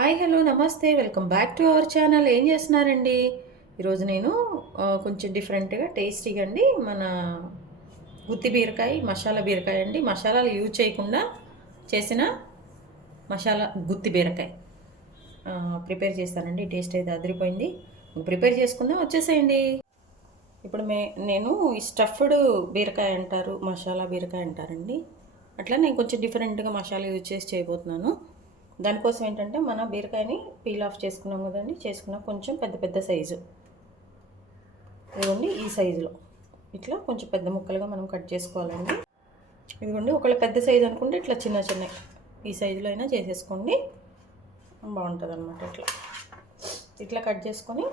Hi hello నమస్తే welcome back to our channel. ఏం చేస్తున్నారండి? ఈరోజు నేను కొంచెం డిఫరెంట్గా టేస్టీగా అండి మన గుత్తి బీరకాయ మసాలా బీరకాయ అండి, మసాలాలు యూజ్ చేయకుండా చేసిన మసాలా గుత్తి బీరకాయ ప్రిపేర్ చేస్తానండి. టేస్ట్ అయితే అదిరిపోయింది. ప్రిపేర్ చేసుకుందాం, వచ్చేసేయండి. ఇప్పుడు నేను ఈ స్టఫ్డ్ బీరకాయ అంటారు, మసాలా బీరకాయ అంటారండి. అట్లా నేను కొంచెం డిఫరెంట్గా మసాలా యూజ్ చేసి చేయబోతున్నాను. దానికోసం ఏంటంటే మన బీరకాయని పీల్ ఆఫ్ చేసుకున్నాం కదండి, చేసుకున్న కొంచెం పెద్ద పెద్ద సైజు ఇదిగోండి, ఈ సైజులో ఇట్లా కొంచెం పెద్ద ముక్కలుగా మనం కట్ చేసుకోవాలండి. ఇదిగోండి, ఒకవేళ పెద్ద సైజు అనుకుంటే ఇట్లా చిన్న చిన్న ఈ సైజులో అయినా చేసేసుకోండి, బాగుంటుంది అనమాట. ఇట్లా కట్ చేసుకొని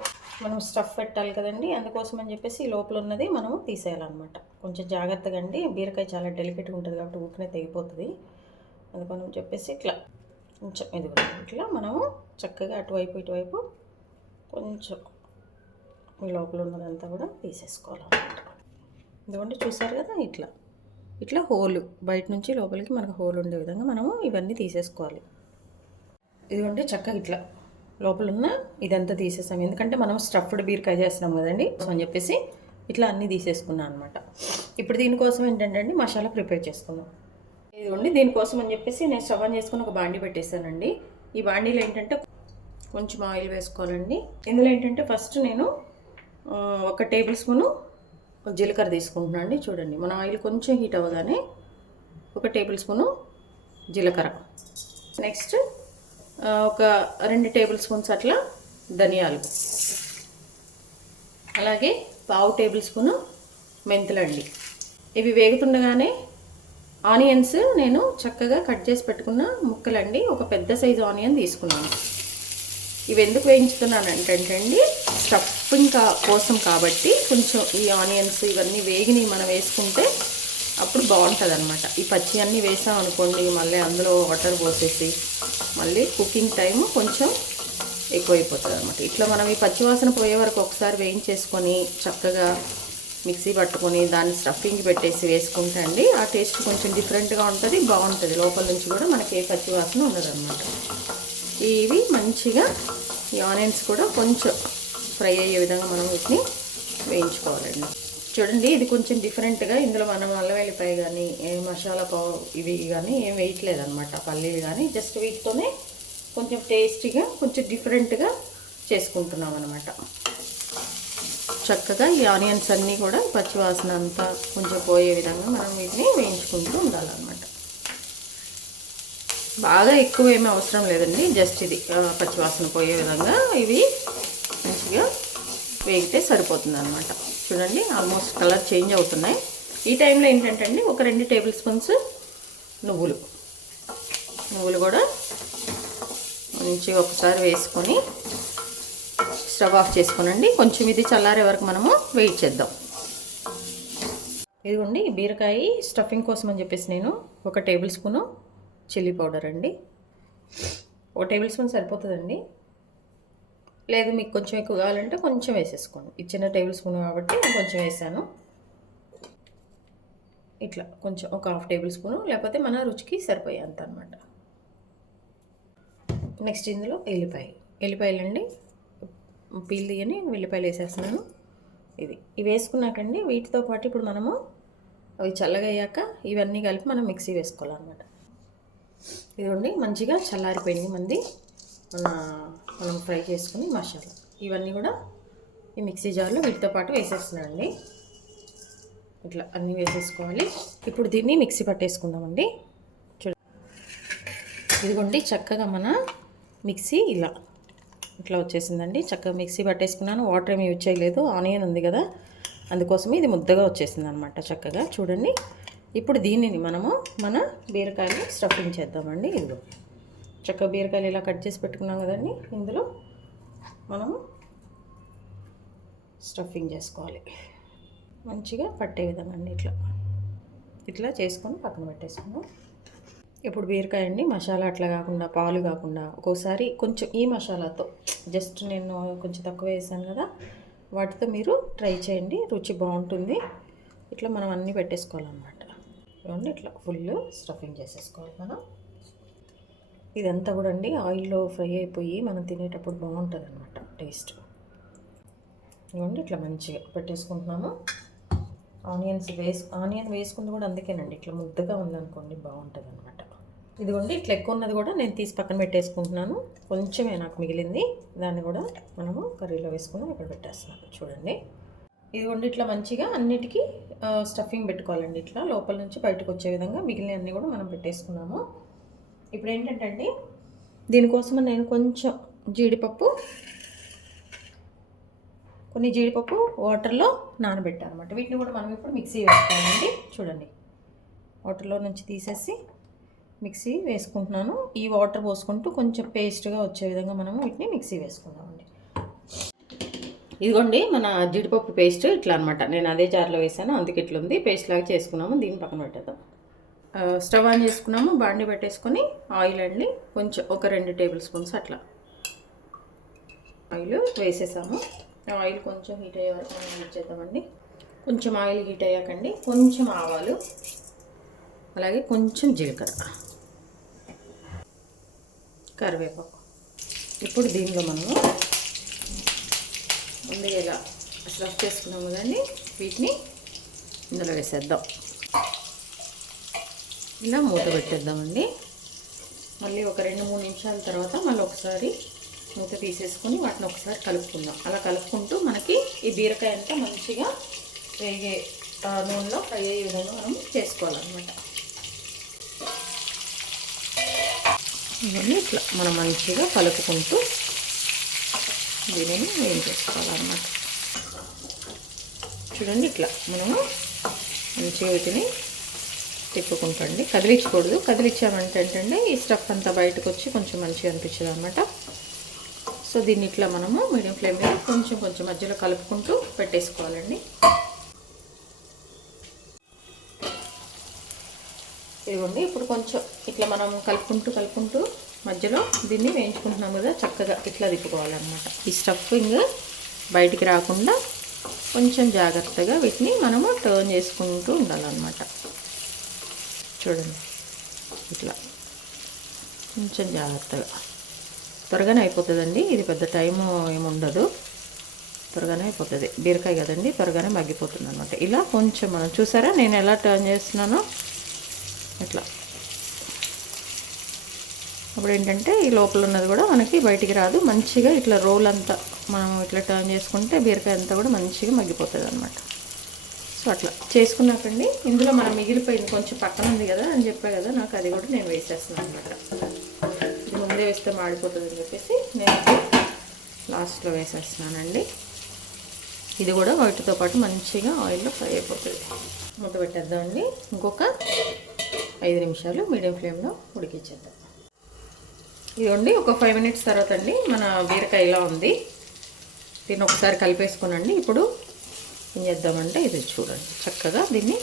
మనం స్టఫ్ పెట్టాలి కదండి, అందుకోసం అని చెప్పేసి ఈ లోపల ఉన్నది మనము తీసేయాలన్నమాట. కొంచెం జాగ్రత్తగా అండి, బీరకాయ చాలా డెలికేట్గా ఉంటుంది కాబట్టి ఊపినే తెగిపోతుంది. అందుకని చెప్పేసి ఇట్లా కొంచెం ఇట్లా మనము చక్కగా అటువైపు ఇటువైపు కొంచెం ఈ లోపల ఉన్నదంతా కూడా తీసేసుకోవాలన్నమాట. ఇదిగోండి, చూసారు కదా, ఇట్లా హోలు బయట నుంచి లోపలికి మనకు హోల్ ఉండే విధంగా మనము ఇవన్నీ తీసేసుకోవాలి. ఇదిగోండి, చక్కగా ఇట్లా లోపల ఉన్న ఇదంతా తీసేసాం, ఎందుకంటే మనం స్టఫ్డ్ బీరకాయ చేస్తున్నాం కదండి అని చెప్పేసి ఇట్లా అన్నీ తీసేసుకున్నాం అనమాట. ఇప్పుడు దీనికోసం ఏంటంటే అండి మసాలా ప్రిపేర్ చేసుకుందాం. ఇదిగోండి, దీనికోసం అని చెప్పేసి నేను స్టవ్ ఆన్ చేసుకుని ఒక బాండీ పెట్టేశానండి. ఈ బాండీలో ఏంటంటే కొంచెం ఆయిల్ వేసుకోవాలండి. ఇందులో ఏంటంటే ఫస్ట్ నేను 1 టేబుల్ స్పూను జీలకర్ర తీసుకుంటున్నాను అండి. చూడండి, మన ఆయిల్ కొంచెం హీట్ అవ్వగానే 1 టేబుల్ స్పూను జీలకర్ర, నెక్స్ట్ ఒక 2 టేబుల్ స్పూన్స్ అట్లా ధనియాలు, అలాగే 1/2 టేబుల్ స్పూను మెంతులండి. ఇవి వేగుతుండగానే ఆనియన్స్ నేను చక్కగా కట్ చేసి పెట్టుకున్న ముక్కలండి, ఒక పెద్ద సైజు ఆనియన్ తీసుకున్నాను. ఇవి ఎందుకు వేయించుతున్నాను అంటే అండి స్టఫింగ్ కోసం కాబట్టి కొంచెం ఈ ఆనియన్స్ ఇవన్నీ వేగిని మనం వేసుకుంటే అప్పుడు బాగుంటుంది అనమాట. ఈ పచ్చి అన్నీ వేసాం అనుకోండి, మళ్ళీ అందులో వాటర్ పోసేసి మళ్ళీ కుకింగ్ టైము కొంచెం ఎక్కువైపోతుంది అనమాట. ఇట్లా మనం ఈ పచ్చివాసన పోయే వరకు ఒకసారి వేయించేసుకొని చక్కగా మిక్సీ పట్టుకొని దాన్ని స్టఫింగ్ పెట్టేసి వేసుకుంటే అండి ఆ టేస్ట్ కొంచెం డిఫరెంట్గా ఉంటుంది, బాగుంటుంది. లోపల నుంచి కూడా మనకి ఏ పచ్చివాసన ఉండదు అనమాట. ఇవి మంచిగా ఈ ఆనియన్స్ కూడా కొంచెం ఫ్రై అయ్యే విధంగా మనం వీటిని వేయించుకోవాలండి. చూడండి, ఇది కొంచెం డిఫరెంట్గా ఇందులో మనం అల్లం వెల్లిపాయ కానీ మసాలా ఇవి కానీ ఏం వేయట్లేదు అనమాట, పల్లీలు కానీ, జస్ట్ వీటితోనే కొంచెం టేస్టీగా కొంచెం డిఫరెంట్గా చేసుకుంటున్నాం అనమాట. చక్కగా ఈ ఆనియన్స్ అన్నీ కూడా పచ్చివాసన అంతా కొంచెం పోయే విధంగా మనం వీటిని వేయించుకుంటూ ఉండాలన్నమాట. బాగా ఎక్కువ ఏమీ అవసరం లేదండి, జస్ట్ ఇది పచ్చివాసన పోయే విధంగా ఇవి మంచిగా వేగితే సరిపోతుంది అనమాట. చూడండి, ఆల్మోస్ట్ కలర్ చేంజ్ అవుతున్నాయి. ఈ టైంలో ఏంటంటే అండి ఒక 2 టేబుల్ స్పూన్స్ నువ్వులు కూడా మంచిగా ఒకసారి వేసుకొని స్టవ్ ఆఫ్ చేసుకోనండి. కొంచెం ఇది చల్లారే వరకు మనము వెయిట్ చేద్దాం. ఇదిగోండి, బీరకాయ స్టఫింగ్ కోసం అని చెప్పేసి నేను 1 టేబుల్ స్పూను చిల్లీ పౌడర్ అండి, 1 టేబుల్ స్పూన్ సరిపోతుందండి. లేదు మీకు కొంచెం ఎక్కువ కావాలంటే కొంచెం వేసేసుకోండి. ఈ చిన్న టేబుల్ స్పూన్ కాబట్టి నేను కొంచెం వేసాను. ఇట్లా కొంచెం ఒక 1/2 టేబుల్ స్పూను, లేకపోతే మన రుచికి సరిపోయేంత అనమాట. నెక్స్ట్ ఇందులో ఎల్లిపాయలండి, పీల్ తీయని వెల్లిపాయలు వేసేస్తున్నాను. ఇవి వేసుకున్నాకండి వీటితో పాటు ఇప్పుడు మనము అవి చల్లగా అయ్యాక ఇవన్నీ కలిపి మనం మిక్సీ వేసుకోవాలన్నమాట. ఇదిగోండి, మంచిగా చల్లారిపోయింది మనం ఫ్రై చేసుకుని మసాలా ఇవన్నీ కూడా ఈ మిక్సీ జార్లో వీటితో పాటు వేసేస్తున్నానండి. ఇట్లా అన్నీ వేసేసుకోవాలి. ఇప్పుడు దీన్ని మిక్సీ పట్టేసుకుందామండి. చూడండి, ఇదిగోండి, చక్కగా మన మిక్సీ ఇట్లా వచ్చేసిందండి. చక్కగా మిక్సీ పట్టేసుకున్నాను, వాటర్ ఏమి యూజ్ చేయలేదు, ఆనియన్ ఉంది కదా అందుకోసమే ఇది ముద్దగా వచ్చేసింది అనమాట. చక్కగా చూడండి, ఇప్పుడు దీనిని మనము మన బీరకాయలు స్టఫింగ్ చేద్దామండి. ఇదిగో చక్కగా బీరకాయలు ఇలా కట్ చేసి పెట్టుకున్నాం కదండి, ఇందులో మనము స్టఫింగ్ చేసుకోవాలి. మంచిగా పట్టే విధంగా అండి ఇట్లా చేసుకొని పక్కన పెట్టేసుకున్నాం. ఇప్పుడు బీరకాయ అండి మసాలా అట్లా కాకుండా పాలు కాకుండా ఒక్కోసారి కొంచెం ఈ మసాలాతో జస్ట్ నేను కొంచెం తక్కువ వేసాను కదా, వాటితో మీరు ట్రై చేయండి, రుచి బాగుంటుంది. ఇట్లా మనం అన్నీ పెట్టేసుకోవాలన్నమాట. ఇట్లా ఫుల్ స్టఫింగ్ చేసేసుకోవాలి మనం. ఇదంతా కూడా అండి ఆయిల్లో ఫ్రై అయిపోయి మనం తినేటప్పుడు బాగుంటుంది అనమాట టేస్ట్. ఇవ్వండి ఇట్లా మంచిగా పెట్టేసుకుంటున్నాము. ఆనియన్ వేసుకుంది కూడా అందుకేనండి, ఇట్లా ముద్దగా ఉందనుకోండి బాగుంటుంది అనమాట. ఇదిగోండి ఇట్లా ఎక్కువ ఉన్నది కూడా నేను తీసి పక్కన పెట్టేసుకుంటున్నాను. కొంచెమే నాకు మిగిలింది, దాన్ని కూడా మనము కర్రీలో వేసుకుని ఇక్కడ పెట్టేస్తున్నాను. చూడండి ఇదిగోండి ఇట్లా మంచిగా అన్నిటికీ స్టఫింగ్ పెట్టుకోవాలండి. ఇట్లా లోపల నుంచి బయటకు వచ్చే విధంగా మిగిలిన అన్నీ కూడా మనం పెట్టేసుకున్నాము. ఇప్పుడు ఏంటంటే అండి, దీనికోసం నేను కొన్ని జీడిపప్పు వాటర్లో నానబెట్టాను అనమాట. వీటిని కూడా మనం ఇప్పుడు మిక్సీ వేసుకోవాలండి. చూడండి వాటర్లో నుంచి తీసేసి మిక్సీ వేసుకుంటున్నాను. ఈ వాటర్ పోసుకుంటూ కొంచెం పేస్ట్గా వచ్చే విధంగా మనము వీటిని మిక్సీ వేసుకుందామండి. ఇదిగోండి మన జీడిపప్పు పేస్ట్ ఇట్లా అనమాట. నేను అదే జార్లో వేసాను, అందుకే ఇట్లా ఉంది. పేస్ట్ లాగా చేసుకున్నాము. దీన్ని పక్కన పెట్టేద్దాం. స్టవ్ ఆన్ చేసుకున్నాము. బాండి పెట్టేసుకొని ఆయిల్ అండి కొంచెం ఒక 2 టేబుల్ స్పూన్స్ అట్లా ఆయిల్ వేసేసాము. ఆయిల్ కొంచెం హీట్ అయ్యే వరకు మనం యూజ్ చేద్దామండి. కొంచెం ఆయిల్ హీట్ అయ్యాకండి కొంచెం ఆవాలు, అలాగే కొంచెం జీలకర్ర, కరివేపాకు. ఇప్పుడు దీనిలో మనము ముందుగా ఇలా స్టఫ్ చేసుకున్నాం కదండి, వీటిని ఇందులో వేసేద్దాం. ఇలా మూత పెట్టేద్దామండి. మళ్ళీ ఒక 2-3 నిమిషాల తర్వాత మళ్ళీ ఒకసారి మూత తీసేసుకొని వాటిని ఒకసారి కలుపుకుందాం. అలా కలుపుకుంటూ మనకి ఈ బీరకాయ అంతా మంచిగా వేగే నూనెలో ఫ్రై అయ్యే విధంగా మనం చేసుకోవాలన్నమాట. ఇవన్నీ ఇట్లా మనం మంచిగా కలుపుకుంటూ దీనిని వేయించేసుకోవాలన్నమాట. చూడండి ఇట్లా మనము మంచిగా వీటిని తిప్పుకుంటండి, కదిలించకూడదు. కదిలించామంటే ఏంటంటే ఈ స్టఫ్ అంతా బయటకు వచ్చి కొంచెం మంచిగా అనిపించదు అనమాట. సో దీన్ని ఇట్లా మనము మీడియం ఫ్లేమ్ మీద కొంచెం మధ్యలో కలుపుకుంటూ పెట్టేసుకోవాలండి. ఇదిగోండి ఇప్పుడు కొంచెం ఇట్లా మనం కలుపుకుంటూ మధ్యలో దీన్ని వేయించుకుంటున్నాం కదా, చక్కగా ఇట్లా తిప్పుకోవాలన్నమాట. ఈ స్టఫింగ్ బయటికి రాకుండా కొంచెం జాగ్రత్తగా వీటిని మనము టర్న్ చేసుకుంటూ ఉండాలన్నమాట. చూడండి ఇట్లా కొంచెం జాగ్రత్తగా, త్వరగానే అయిపోతుందండి. ఇది పెద్ద టైము ఏముండదు, త్వరగానే అయిపోతుంది. బీరకాయ కదండి, త్వరగానే మగ్గిపోతుంది అనమాట. ఇలా కొంచెం మనం చూసారా నేను ఎలా టర్న్ చేస్తున్నానో ఇట్లా. అప్పుడు ఏంటంటే ఈ లోపల ఉన్నది కూడా మనకి బయటికి రాదు. మంచిగా ఇట్లా రోల్ అంతా మనం ఇట్లా టర్న్ చేసుకుంటే బీరకాయ అంతా కూడా మంచిగా మగ్గిపోతుంది అనమాట. సో అట్లా చేసుకున్నాకండి ఇందులో మనం మిగిలిపోయింది కొంచెం పక్కన ఉంది కదా అని చెప్పా కదా, నాకు అది కూడా నేను వేసేస్తున్నాను అనమాట. ఇది ముందే వేస్తే మాడిపోతుంది అని చెప్పేసి నేను లాస్ట్లో వేసేస్తున్నానండి. ఇది కూడా వాటితో పాటు మంచిగా ఆయిల్లో ఫ్రై అయిపోతుంది. మూత పెట్టేద్దామండి. ఇంకొక 5 నిమిషాలు మీడియం ఫ్లేమ్లో ఉడికించేద్దాం. ఇదిగోండి ఒక 5 మినిట్స్ తర్వాత అండి మన బీరకాయ ఇలా ఉంది. దీన్ని ఒకసారి కలిపేసుకోనండి. ఇప్పుడు ఏం చేద్దామంటే ఇది చూడండి చక్కగా దీన్ని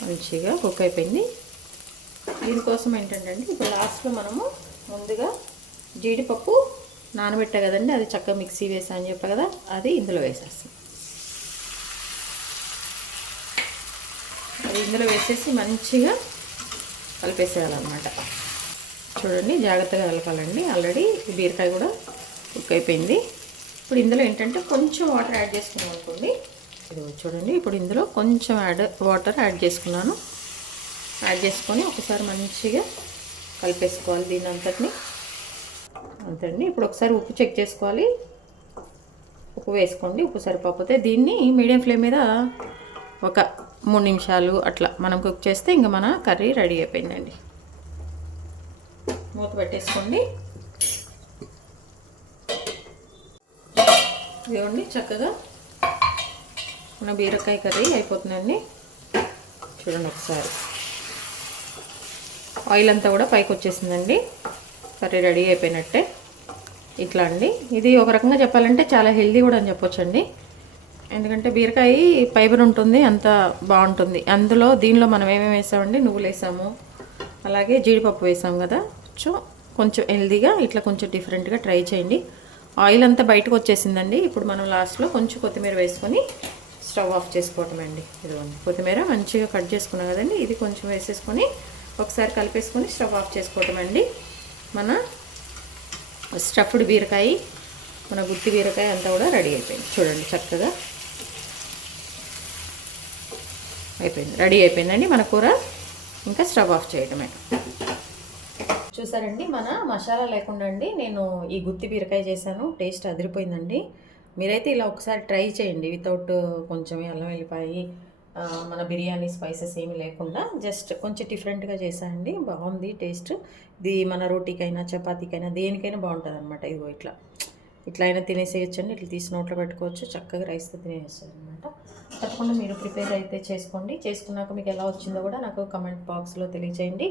మంచిగా కుక్ అయిపోయింది. దీనికోసం ఏంటంటే అండి ఇప్పుడు లాస్ట్లో మనము ముందుగా జీడిపప్పు నానబెట్టా కదండి, అది చక్కగా మిక్సీ వేసా అని చెప్పా కదా, అది ఇందులో వేసేస్తాం. అది ఇందులో వేసేసి మంచిగా కలిపేసేయాలన్నమాట. చూడండి జాగ్రత్తగా కలపాలండి. ఆల్రెడీ బీరకాయ కూడా కుక్ అయిపోయింది. ఇప్పుడు ఇందులో ఏంటంటే కొంచెం వాటర్ యాడ్ చేసుకున్నాం అనుకోండి. ఇది చూడండి ఇప్పుడు ఇందులో కొంచెం వాటర్ యాడ్ చేసుకున్నాను. యాడ్ చేసుకొని ఒకసారి మంచిగా కలిపేసుకోవాలి దీని అంతటిని. అంతండి. ఇప్పుడు ఒకసారి ఉప్పు చెక్ చేసుకోవాలి. ఉప్పు వేసుకోండి. ఉప్పు సరిపోతే దీన్ని మీడియం ఫ్లేమ్ మీద ఒక 3 నిమిషాలు అట్లా మనం కుక్ చేస్తే ఇంకా మన కర్రీ రెడీ అయిపోయిందండి. మూత పెట్టేసుకోండి. ఇదిగోండి చక్కగా మన బీరకాయ కర్రీ అయిపోతుందండి. చూడండి ఒకసారి ఆయిల్ అంతా కూడా పైకి వచ్చేసిందండి. కర్రీ రెడీ అయిపోయినట్టే. ఇట్లా అండి. ఇది ఒక రకంగా చెప్పాలంటే చాలా హెల్దీ కూడా అని చెప్పొచ్చండి. ఎందుకంటే బీరకాయ ఫైబర్ ఉంటుంది, అంత బాగుంటుంది. దీనిలో మనం ఏమేమి వేసామండి, నువ్వులు వేసాము, అలాగే జీడిపప్పు వేసాము కదా. కొంచెం హెల్దీగా ఇట్లా కొంచెం డిఫరెంట్గా ట్రై చేయండి. ఆయిల్ అంతా బయటకు వచ్చేసిందండి. ఇప్పుడు మనం లాస్ట్లో కొంచెం కొత్తిమీర వేసుకొని స్టవ్ ఆఫ్ చేసుకోవటమే అండి. ఇదిగోండి కొత్తిమీర మంచిగా కట్ చేసుకున్నాం కదండి, ఇది కొంచెం వేసేసుకొని ఒకసారి కలిపేసుకొని స్టవ్ ఆఫ్ చేసుకోవటం అండి. మన స్టఫ్డ్ బీరకాయ, మన గుత్తి బీరకాయ అంతా కూడా రెడీ అయిపోయింది. చూడండి చక్కగా అయిపోయింది, రెడీ అయిపోయిందండి మన కూర. ఇంకా స్టవ్ ఆఫ్ చేయటమే. చూసారండి మన మసాలా లేకుండా అండి నేను ఈ గుత్తి బీరకాయ చేశాను. టేస్ట్ అదిరిపోయిందండి. మీరైతే ఇలా ఒకసారి ట్రై చేయండి. వితౌట్ కొంచెం అల్లం వెల్లిపాయి, మన బిర్యానీ స్పైసెస్ ఏమీ లేకుండా జస్ట్ కొంచెం డిఫరెంట్గా చేశానండి. బాగుంది టేస్ట్. ఇది మన రోటీకైనా చపాతీకైనా దేనికైనా బాగుంటుంది అనమాట. ఇదిగో ఇట్లా అయినా తినేసేయచ్చండి. ఇట్లా తీసి నోట్లో పెట్టుకోవచ్చు, చక్కగా రైస్తో తినేసేయచ్చు అనమాట. తప్పకుండా మీరు ప్రిపేర్ అయితే చేసుకోండి. చేసుకున్నాక మీకు ఎలా వచ్చిందో కూడా నాకు కమెంట్ బాక్స్లో తెలియజేయండి.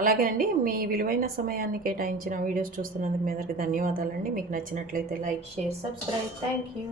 అలాగే అండి, మీ విలువైన సమయాన్ని కేటాయించిన వీడియోస్ చూస్తున్నందుకు మీ అందరికీ ధన్యవాదాలండి. మీకు నచ్చినట్లయితే like, share, subscribe. Thank you.